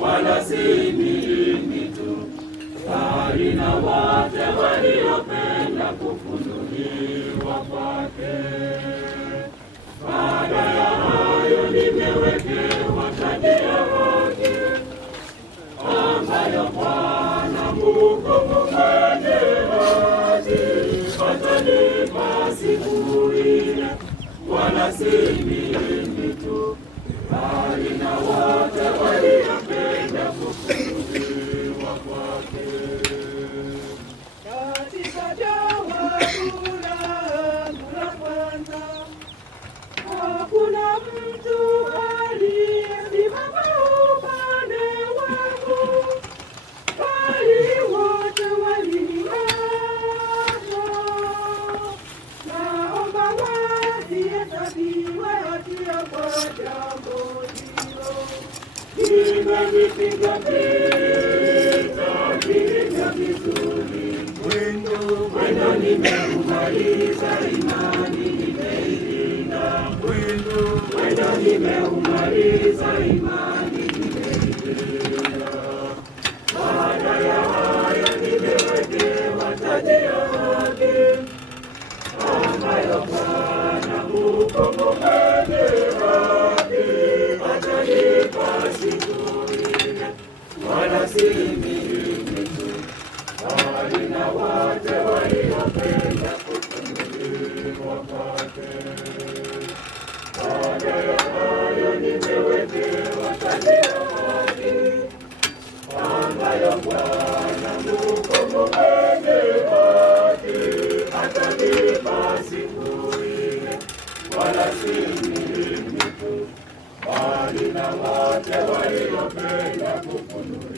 wala si mimi tu, bali na wote waliopenda kufunuliwa kwake. Baada ya hayo nimewekewa taji ya haki, ambayo Bwana mhukumu mwenye haki atanipa siku ile, wala si mimi tu, bali na wote waliopenda kufunuliwa kwake. Katika jawabu langu la kwanza, hakuna mtu aliyesimama upande wangu, bali wote waliniacha. Naomba wasihesabiwe hatia kwa jambo hilo. Nimevipiga vita vizuri, mwendo nimeumaliza, imani nimeilinda. Mwendo nimeumaliza, imani nimeilinda. Baada ya haya nimewekewa taji ya haki, ambayo Bwana mhukumu mwenye haki atanipa siku ile, wala si mimi tu, bali na wote waliopenda kufunuliwa kwake. Baada ya hayo nimewekewa taji ya haki, ambayo Bwana mhukumu mwenye haki atanipa siku ile, wala si mimi tu, bali na wote waliopenda kufunuliwa